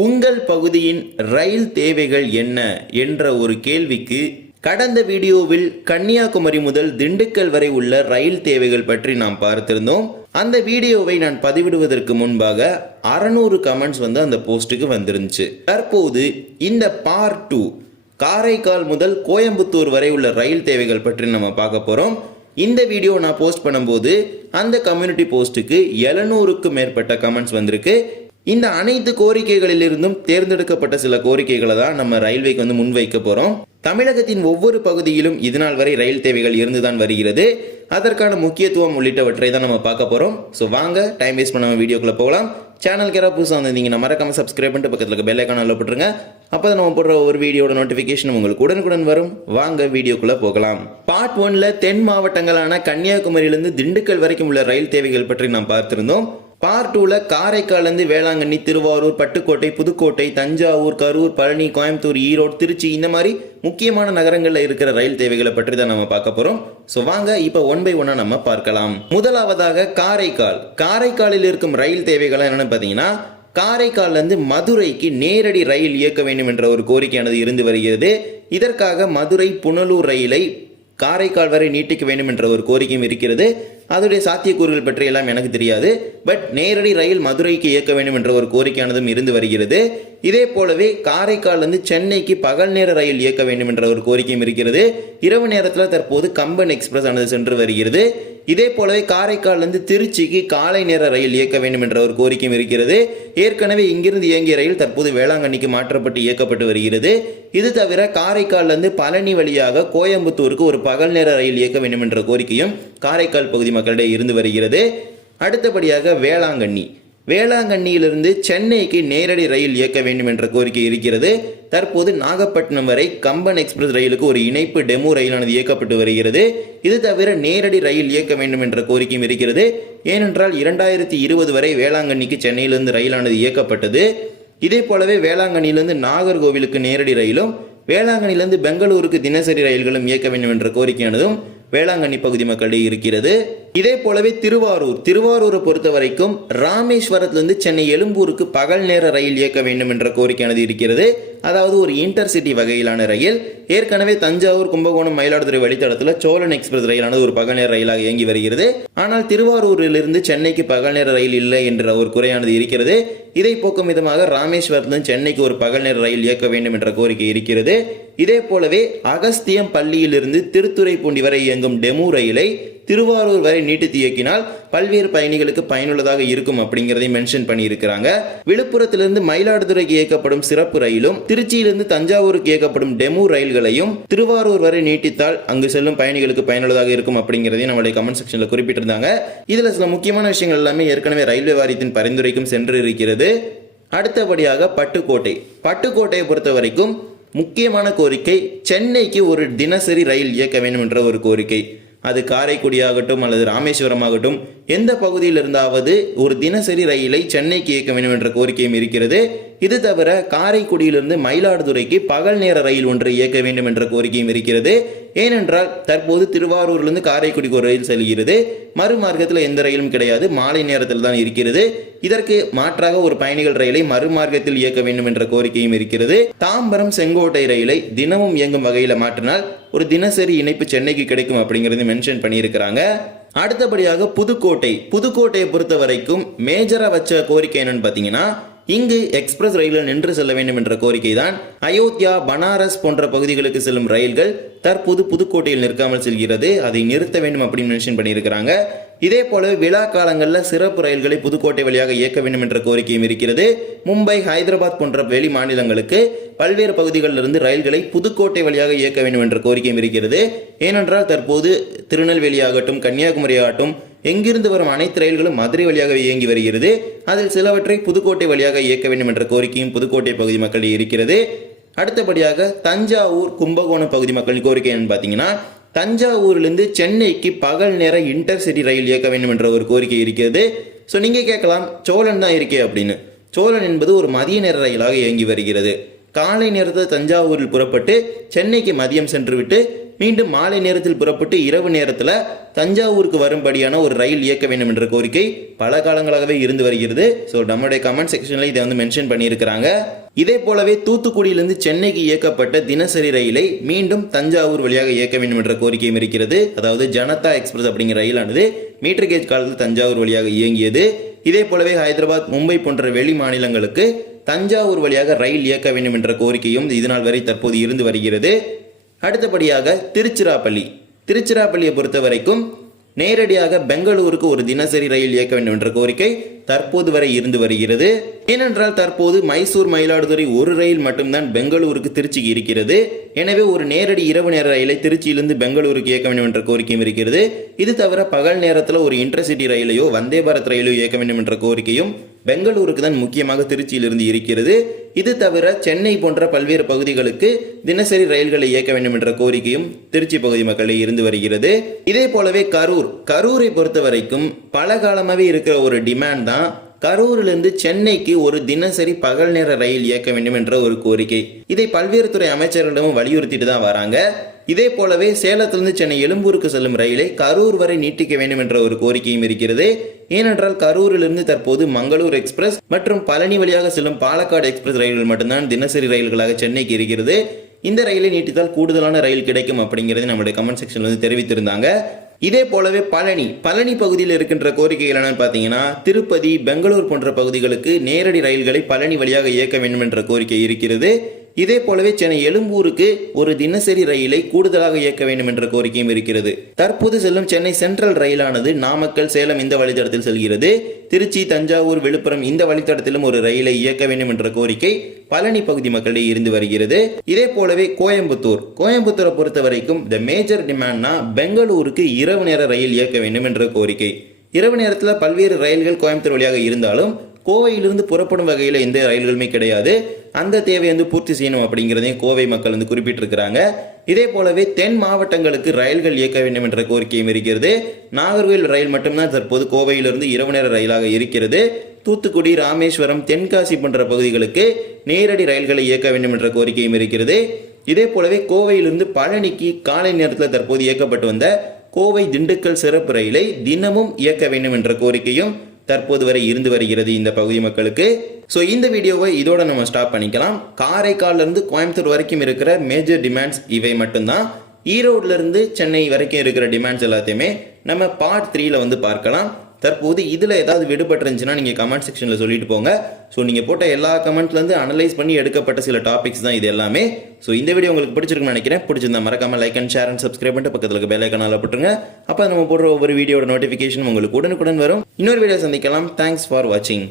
உங்கள் பகுதியின் ரயில் தேவைகள் என்ன என்ற ஒரு கேள்விக்கு கடந்த வீடியோவில் கன்னியாகுமரி முதல் திண்டுக்கல் வரை உள்ள ரயில் தேவைகள் பற்றி நாம் பார்த்திருந்தோம். அந்த வீடியோவை நான் பதிவிடுவதற்கு முன்பாக அறநூறு கமெண்ட்ஸ் வந்து அந்த போஸ்ட்டுக்கு வந்துருந்துச்சு. தற்போது இந்த பார்ட் டூ காரைக்கால் முதல் கோயம்புத்தூர் வரை உள்ள ரயில் தேவைகள் பற்றி நம்ம பார்க்க போகிறோம் இந்த வீடியோ நான் போஸ்ட் பண்ணும்போது அந்த கம்யூனிட்டி போஸ்ட்டுக்கு எழுநூறுக்கும் மேற்பட்ட கமெண்ட்ஸ் வந்திருக்கு. இந்த அனைத்து கோரிக்கைகளிலிருந்தும் தேர்ந்தெடுக்கப்பட்ட சில கோரிக்கைகளை தான் நம்ம ரயில்வேக்கு வந்து முன்வைக்க போகிறோம் தமிழகத்தின் ஒவ்வொரு பகுதியிலும் இதுநாள் வரை ரயில் தேவைகள் இருந்துதான் வருகிறது. அதற்கான முக்கியத்துவம் உள்ளிட்டவற்றை தான் நம்ம பார்க்க போகிறோம் ஸோ வாங்க டைம் வேஸ்ட் பண்ணாம வீடியோக்குள்ள போகலாம். சேனலுக்கு யாராவது புதுசாக வந்திருந்தீங்கன்னா மறக்காம சப்ஸ்கிரைப் பண்ணிட்டு பக்கத்தில் இருக்க பெல்லைக்கான ஐக்கானில் போட்டுருங்க. அப்போ தான் நம்ம போடுற ஒரு வீடியோட நோட்டிஃபிகேஷன் உங்களுக்கு உடனுக்குடன் வரும். வாங்க வீடியோக்குள்ளே போகலாம். பார்ட் ஒன்ல தென் மாவட்டங்களான கன்னியாகுமரியிலிருந்து திண்டுக்கல் வரைக்கும் உள்ள ரயில் தேவைகள் பற்றி நாம் பார்த்திருந்தோம். பார்ட் டூவில் காரைக்கால்லேருந்து வேளாங்கண்ணி திருவாரூர் பட்டுக்கோட்டை புதுக்கோட்டை தஞ்சாவூர் கரூர் பழனி கோயம்புத்தூர் ஈரோடு திருச்சி இந்த மாதிரி முக்கியமான நகரங்களில் இருக்கிற ரயில் தேவைகளை பற்றி தான் நம்ம பார்க்க போகிறோம் ஸோ வாங்க இப்போ ஒன் பை ஒன்னாக நம்ம பார்க்கலாம். முதலாவதாக காரைக்கால். காரைக்காலில் இருக்கும் ரயில் தேவைகள் என்னென்னு பார்த்தீங்கன்னா காரைக்கால்லேருந்து மதுரைக்கு நேரடி ரயில் இயக்க வேண்டும் என்ற ஒரு கோரிக்கையானது இருந்து வருகிறது. இதற்காக மதுரை புனலூர் ரயிலை காரைக்கால் வரை நீட்டிக்க வேண்டும் என்ற ஒரு கோரிக்கையும் இருக்கிறது. அதோடைய சாத்தியக்கூறுகள் பற்றி எல்லாம் எனக்கு தெரியாது. பட் நேரடி ரயில் மதுரைக்கு இயக்க வேண்டும் என்ற ஒரு கோரிக்கையானதும் இருந்து வருகிறது. இதே போலவே காரைக்கால்லேருந்து சென்னைக்கு பகல் நேர ரயில் இயக்க வேண்டும் என்ற ஒரு கோரிக்கையும் இருக்கிறது. இரவு நேரத்தில் தற்போது கம்பன் எக்ஸ்பிரஸ் ஆனது சென்று வருகிறது. இதே போலவே காரைக்கால்லேருந்து திருச்சிக்கு காலை நேர ரயில் இயக்க வேண்டும் என்ற ஒரு கோரிக்கையும் இருக்கிறது. ஏற்கனவே இங்கிருந்து இயங்கிய ரயில் தற்போது வேளாங்கண்ணிக்கு மாற்றப்பட்டு இயக்கப்பட்டு வருகிறது. இது தவிர காரைக்கால்லேருந்து பழனி வழியாக கோயம்புத்தூருக்கு ஒரு பகல் நேர ரயில் இயக்க வேண்டும் என்ற கோரிக்கையும் காரைக்கால் பகுதி மக்களிடையே இருந்து வருகிறது. அடுத்தபடியாக வேளாங்கண்ணி. வேளாங்கண்ணியிலிருந்து சென்னைக்கு நேரடி ரயில் இயக்க வேண்டும் என்ற கோரிக்கை இருக்கிறது. தற்போது நாகப்பட்டினம் வரை கம்பன் எக்ஸ்பிரஸ் ரயிலுக்கு ஒரு இணைப்பு டெமோ ரயிலானது இயக்கப்பட்டு வருகிறது. இது தவிர நேரடி ரயில் இயக்க வேண்டும் என்ற கோரிக்கையும் இருக்கிறது. ஏனென்றால் இரண்டாயிரத்தி இருபது வரை வேளாங்கண்ணிக்கு சென்னையிலிருந்து ரயிலானது இயக்கப்பட்டது. இதே போலவே வேளாங்கண்ணியிலிருந்து நாகர்கோவிலுக்கு நேரடி ரயிலும் வேளாங்கண்ணிலிருந்து பெங்களூருக்கு தினசரி ரயில்களும் இயக்க வேண்டும் என்ற கோரிக்கையானதும் வேளாங்கண்ணி பகுதி மக்களிடையே இருக்கிறது. இதே போலவே திருவாரூர். திருவாரூரை பொறுத்த வரைக்கும் ராமேஸ்வரத்திலிருந்து சென்னை எழும்பூருக்கு பகல் நேர ரயில் இயக்க வேண்டும் என்ற கோரிக்கையானது இருக்கிறது. அதாவது ஒரு இன்டர்சிட்டி வகையிலான ரயில். ஏற்கனவே தஞ்சாவூர் கும்பகோணம் மயிலாடுதுறை வழித்தடத்தில் சோழன் எக்ஸ்பிரஸ் ரயிலானது ஒரு பகல் நேர ரயிலாக இயங்கி வருகிறது. ஆனால் திருவாரூரிலிருந்து சென்னைக்கு பகல் நேர ரயில் இல்லை என்ற ஒரு குறையானது இருக்கிறது. இதை போக்கும் விதமாக ராமேஸ்வரத்திலிருந்து சென்னைக்கு ஒரு பகல் நேர ரயில் இயக்க வேண்டும் என்ற கோரிக்கை இருக்கிறது. இதே போலவே அகஸ்தியம் பள்ளியிலிருந்து திருத்துறைப்பூண்டி வரை இயங்கும் டெமு ரயிலை திருவாரூர் வரை நீட்டித்து இயக்கினால் பல்வேறு பயணிகளுக்கு பயனுள்ளதாக இருக்கும் அப்படிங்கிறதையும் மென்ஷன் பண்ணியிருக்கிறாங்க. விழுப்புரத்திலிருந்து மயிலாடுதுறைக்கு இயக்கப்படும் சிறப்பு ரயிலும் திருச்சியிலிருந்து தஞ்சாவூருக்கு இயக்கப்படும் டெமு ரயில்களையும் திருவாரூர் வரை நீட்டித்தால் அங்கு செல்லும் பயணிகளுக்கு பயனுள்ளதாக இருக்கும் அப்படிங்கிறதையும் நம்மளுடைய கமெண்ட் செக்ஷன்ல குறிப்பிட்டிருந்தாங்க. இதுல சில முக்கியமான விஷயங்கள் எல்லாமே ஏற்கனவே ரயில்வே வாரியத்தின் பரிந்துரைக்கும் சென்று இருக்கிறது அடுத்தபடியாக பட்டுக்கோட்டை. பட்டுக்கோட்டையை பொறுத்த வரைக்கும் முக்கியமான கோரிக்கை சென்னைக்கு ஒரு தினசரி ரயில் இயக்க வேண்டும் என்ற ஒரு கோரிக்கை. அது காரைக்குடியாகட்டும் அல்லது ராமேஸ்வரம் ஆகட்டும் எந்த பகுதியில் இருந்தாவது ஒரு தினசரி ரயிலை சென்னைக்கு இயக்க வேண்டும் என்ற கோரிக்கையும் இருக்கிறது. இது தவிர காரைக்குடியிலிருந்து மயிலாடுதுறைக்கு பகல் நேர ரயில் ஒன்று இயக்க வேண்டும் என்ற கோரிக்கையும் இருக்கிறது. ஏனென்றால் தற்போது திருவாரூர்லேருந்து காரைக்குடிக்கு ஒரு ரயில் செல்கிறது. மறுமார்க்கத்தில் எந்த ரயிலும் கிடையாது. மாலை நேரத்தில் தான் இருக்கிறது. இதற்கு மாற்றாக ஒரு பயணிகள் ரயிலை மறுமார்க்கத்தில் இயக்க வேண்டும் என்ற கோரிக்கையும் இருக்கிறது. தாம்பரம் செங்கோட்டை ரயிலை தினமும் இயங்கும் வகையில் மாற்றினால் ஒரு தினசரி இணைப்பு சென்னைக்கு கிடைக்கும் அப்படிங்கிறது மென்ஷன் பண்ணியிருக்கிறாங்க. அடுத்தபடியாக புதுக்கோட்டை. புதுக்கோட்டையை பொறுத்த வரைக்கும் மேஜரா வச்ச கோரிக்கை என்னன்னு பார்த்தீங்கன்னா இங்கு எக்ஸ்பிரஸ் ரயிலில் நின்று செல்ல வேண்டும் என்ற கோரிக்கை தான் அயோத்தியா பனாரஸ் போன்ற பகுதிகளுக்கு செல்லும் ரயில்கள் தற்போது புதுக்கோட்டையில் நிற்காமல் செல்கிறது. அதை நிறுத்த வேண்டும் அப்படின்னு மென்ஷன் பண்ணியிருக்கிறாங்க. இதே போல விழா காலங்களில் சிறப்பு ரயில்களை புதுக்கோட்டை வழியாக இயக்க வேண்டும் என்ற கோரிக்கையும் இருக்கிறது. மும்பை ஹைதராபாத் போன்ற வெளி மாநிலங்களுக்கு பல்வேறு பகுதிகளிலிருந்து ரயில்களை புதுக்கோட்டை வழியாக இயக்க வேண்டும் என்ற கோரிக்கையும் இருக்கிறது. ஏனென்றால் தற்போது திருநெல்வேலி ஆகட்டும் கன்னியாகுமரி ஆகட்டும் எங்கிருந்து வரும் அனைத்து ரயில்களும் மதுரை வழியாக இயங்கி வருகிறது. அதில் சிலவற்றை புதுக்கோட்டை வழியாக இயக்க வேண்டும் என்ற கோரிக்கையும் புதுக்கோட்டை பகுதி மக்களிடையே இருக்கிறது. அடுத்தபடியாக தஞ்சாவூர் கும்பகோணம் பகுதி மக்களின் கோரிக்கை என்னன்னு பார்த்தீங்கன்னா தஞ்சாவூர்லேருந்து சென்னைக்கு பகல் நேர இன்டர்சிட்டி ரயில் இயக்க வேண்டும் என்ற ஒரு கோரிக்கை இருக்கிறது. ஸோ நீங்கள் கேட்கலாம் சோழன் தான் இருக்கே அப்படின்னு. சோழன் என்பது ஒரு மதிய நேர ரயிலாக இயங்கி வருகிறது. காலை நேரத்தில் தஞ்சாவூரில் புறப்பட்டு சென்னைக்கு மதியம் சென்றுவிட்டு மீண்டும் மாலை நேரத்தில் புறப்பட்டு இரவு நேரத்தில் தஞ்சாவூருக்கு வரும்படியான ஒரு ரயில் இயக்க வேண்டும் என்ற கோரிக்கை பல காலங்களாகவே இருந்து வருகிறது. ஸோ நம்மளுடைய கமெண்ட் செக்ஷனில் இதை வந்து மென்ஷன் பண்ணியிருக்கிறாங்க. இதே போலவே தூத்துக்குடியிலிருந்து சென்னைக்கு இயக்கப்பட்ட தினசரி ரயிலை மீண்டும் தஞ்சாவூர் வழியாக இயக்க வேண்டும் என்ற கோரிக்கையும் இருக்கிறது. அதாவது ஜனதா எக்ஸ்பிரஸ் அப்படிங்கிற ரயிலானது மீட்டர் கேஜ் காலத்தில் தஞ்சாவூர் வழியாக இயங்கியது. இதே போலவே ஹைதராபாத் மும்பை போன்ற வெளி மாநிலங்களுக்கு தஞ்சாவூர் வழியாக ரயில் இயக்க வேண்டும் என்ற கோரிக்கையும் இதுநாள் வரை தற்போது இருந்து வருகிறது. அடுத்தபடியாக திருச்சிராப்பள்ளி. திருச்சிராப்பள்ளியை பொறுத்த வரைக்கும் நேரடியாக பெங்களூருக்கு ஒரு தினசரி ரயில் இயக்க வேண்டும் என்ற கோரிக்கை தற்போது வரை இருந்து வருகிறது. ஏனென்றால் தற்போது மைசூர் மயிலாடுதுறை ஒரு ரயில் மட்டும்தான் பெங்களூருக்கு திருச்சிக்கு இருக்கிறது. எனவே ஒரு நேரடி இரவு நேர ரயிலை திருச்சியிலிருந்து பெங்களூருக்கு இயக்க வேண்டும் என்ற கோரிக்கையும் இருக்கிறது. இது தவிர பகல் நேரத்தில் ஒரு இன்டர்சிட்டி ரயிலையோ வந்தே பாரத் ரயிலையோ இயக்க வேண்டும் என்ற கோரிக்கையும் பெங்களூருக்கு தான் முக்கியமாக திருச்சியிலிருந்து இருக்கிறது. இது தவிர சென்னை போன்ற பல்வேறு பகுதிகளுக்கு தினசரி ரயில்களை இயக்க வேண்டும் என்ற கோரிக்கையும் திருச்சி பகுதி மக்களில் இருந்து வருகிறது. இதே போலவே கரூர். கரூரை பொறுத்த வரைக்கும் பல காலமாகவே இருக்கிற ஒரு டிமாண்ட் தான். கரூரிலிருந்து சென்னைக்கு ஒரு தினசரி பகல் நேர ரயில் இயக்க வேண்டும் என்ற ஒரு கோரிக்கை. இதை பல்வேறு துறை அமைச்சர்களிடமும் வலியுறுத்திட்டு தான் வராங்க. இதே போலவே சேலத்திலிருந்து சென்னை எழும்பூருக்கு செல்லும் ரயிலை கரூர் வரை நீட்டிக்க வேண்டும் என்ற ஒரு கோரிக்கையும் இருக்கிறது. ஏனென்றால் கரூரிலிருந்து தற்போது மங்களூர் எக்ஸ்பிரஸ் மற்றும் பழனி வழியாக செல்லும் பாலக்காடு எக்ஸ்பிரஸ் ரயில்கள் மட்டும்தான் தினசரி ரயில்களாக சென்னைக்கு இருக்கிறது. இந்த ரயிலை நீட்டித்தால் கூடுதலான ரயில் கிடைக்கும் அப்படிங்கிறது நம்முடைய கமெண்ட் செக்ஷன்ல வந்து தெரிவித்திருந்தாங்க. இதே போலவே பழனி பழனி பகுதியில் இருக்கின்ற கோரிக்கைகள் என்னன்னு பார்த்தீங்கன்னா திருப்பதி பெங்களூர் போன்ற பகுதிகளுக்கு நேரடி ரயில்களை பழனி வழியாக இயக்க வேண்டும் என்ற கோரிக்கை இருக்கிறது. இதே போலவே சென்னை எழும்பூருக்கு ஒரு தினசரி ரயிலை கூடுதலாக இயக்க வேண்டும் என்ற கோரிக்கையும் இருக்கிறது. தற்போது செல்லும் சென்னை சென்ட்ரல் ரயிலானது நாமக்கல் சேலம் இந்த வழித்தடத்தில் செல்கிறது. திருச்சி தஞ்சாவூர் விழுப்புரம் இந்த வழித்தடத்திலும் ஒரு ரயிலை இயக்க வேண்டும் என்ற கோரிக்கை பழனி பகுதி மக்களிடையே இருந்து வருகிறது. இதே போலவே கோயம்புத்தூர். கோயம்புத்தூரை பொறுத்த வரைக்கும் த மேஜர் டிமாண்ட்னா பெங்களூருக்கு இரவு நேர ரயில் இயக்க வேண்டும் என்ற கோரிக்கை. இரவு நேரத்தில் பல்வேறு ரயில்கள் கோயம்புத்தூர் வழியாக இருந்தாலும் கோவையிலிருந்து புறப்படும் வகையில் எந்த ரயில்களுமே கிடையாது. அந்த தேவையை வந்து பூர்த்தி செய்யணும் அப்படிங்கிறதையும் கோவை மக்கள் வந்து குறிப்பிட்டிருக்கிறாங்க. இதே போலவே தென் மாவட்டங்களுக்கு ரயில்கள் இயக்க வேண்டும் என்ற கோரிக்கையும் இருக்கிறது. நாகர்கோவில் ரயில் மட்டும்தான் தற்போது கோவையிலிருந்து இரவு நேர ரயிலாக இருக்கிறது. தூத்துக்குடி ராமேஸ்வரம் தென்காசி போன்ற பகுதிகளுக்கு நேரடி ரயில்களை இயக்க வேண்டும் என்ற கோரிக்கையும் இருக்கிறது. இதே போலவே கோவையிலிருந்து பழனிக்கு காலை நேரத்தில் தற்போது இயக்கப்பட்டு வந்த கோவை திண்டுக்கல் சிறப்பு ரயிலை தினமும் இயக்க வேண்டும் என்ற கோரிக்கையும் தற்போது வரை இருந்து வருகிறது இந்த பகுதி மக்களுக்கு. ஸோ இந்த வீடியோவை இதோட நம்ம ஸ்டாப் பண்ணிக்கலாம். காரைக்கால்லேருந்து கோயம்புத்தூர் வரைக்கும் இருக்கிற மேஜர் டிமாண்ட்ஸ் இவை மட்டும்தான். ஈரோட்லேருந்து சென்னை வரைக்கும் இருக்கிற டிமாண்ட்ஸ் எல்லாத்தையுமே நம்ம பார்ட் த்ரீல வந்து பார்க்கலாம். தற்போது இதில் ஏதாவது விடுபட்டு இருந்துச்சுன்னா நீங்கள் கமெண்ட் செக்ஷனில் சொல்லிட்டு போங்க. ஸோ நீங்கள் போட்ட எல்லா கமெண்ட்லேருந்து அனலைஸ் பண்ணி எடுக்கப்பட்ட சில டாபிக்ஸ் தான் இது எல்லாமே. ஸோ இந்த வீடியோ உங்களுக்கு பிடிச்சிருக்குன்னு நினைக்கிறேன். பிடிச்சிருந்தா மறக்காமல் like and share and subscribe பண்ணிட்டு பக்கத்தில் இருக்க பெல் போட்டுருங்க அப்போ நம்ம போடுற ஒவ்வொரு வீடியோட நோட்டிஃபிகேஷன் உங்களுக்கு உடனுக்குடன் வரும். இன்னொரு வீடியோ சந்திக்கலாம். தேங்க்ஸ் ஃபார் வாட்சிங்